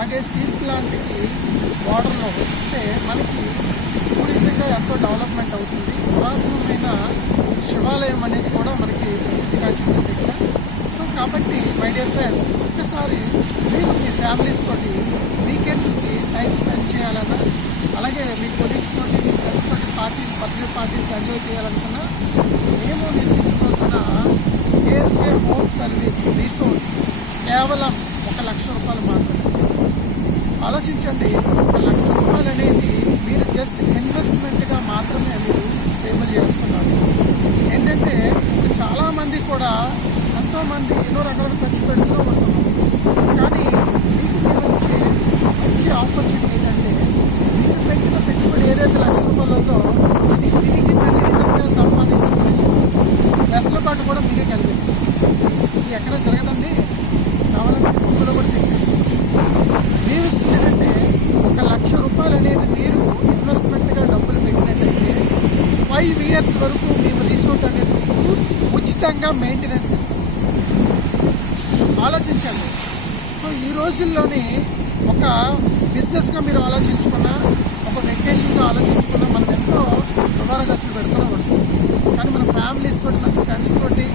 అలాగే స్టీల్ ప్లాంట్కి వాటర్లో అంటే మనకి టూరిజంగా ఎంతో డెవలప్మెంట్ అవుతుంది. పురాతనమైన శివాలయం అనేది కూడా మనకి ప్రసిద్ధిగాంచిన దగ్గర. సో కాబట్టి మై డియర్ ఫ్రెండ్స్, ఒక్కసారి మీరు మీ ఫ్యామిలీస్ తోటి వీకెండ్స్కి టైం స్పెండ్ చేయాలన్నా, అలాగే మీ కొలీగ్స్ తోటి మీ ఫ్రెండ్స్ తోటి పార్టీస్, బర్త్డే పార్టీస్ ఎంజాయ్ చేయాలనుకున్నా, మేము నిర్మించబోతున్న కేఎస్కే హోమ్ సర్వీస్ రిసోర్స్ కేవలం 1,00,000 రూపాయలు మాత్రమే. ఆలోచించండి, 1,00,000 రూపాయలు అనేది మీరు జస్ట్ ఇన్వెస్ట్మెంట్గా మాత్రమే మీరు పేమెంట్ చేస్తున్నారు. ఏంటంటే ఇప్పుడు చాలామంది కూడా ఎంతోమంది ఎన్నో రకాలుగా ఖర్చు పెడుతూ ఉంటున్నారు. కానీ మీకు మేము వచ్చే మంచి ఆపర్చునిటీ ఏంటంటే, మీరు పెట్టిన పెట్టుబడి ఏదైతే 1,00,000 రూపాయలు ఉందో అది తిరిగి మళ్ళీ ఇతరుగా సంపాదించుకుని వెసులుబాటు కూడా మీరే కలిగిస్తుంది. ఇది ఎక్కడ జరగదండి. కావాలంటే డబ్బులు కూడా చెక్ చేసుకోవచ్చు. జీవిస్తుంది ఏంటంటే 1,00,000 రూపాయలు అనేది మీరు ఇన్వెస్ట్మెంట్గా డబ్బులు పెట్టినట్టయితే 5 years వరకు మేము రిసార్ట్ అనేది మీకు ఉచితంగా మెయింటెనెన్స్ ఇస్తాం. ఆలోచించండి. సో ఈ రోజుల్లోనే ఒక బిజినెస్గా మీరు ఆలోచించుకున్నా, ఒక వెకేషన్గా ఆలోచించుకున్నా మనం ఎంతో దుబారా ఖర్చులు పెడుతూనే ఉంటాం. కానీ మన ఫ్యామిలీస్ తోటి, మన ఫ్రెండ్స్ తోటి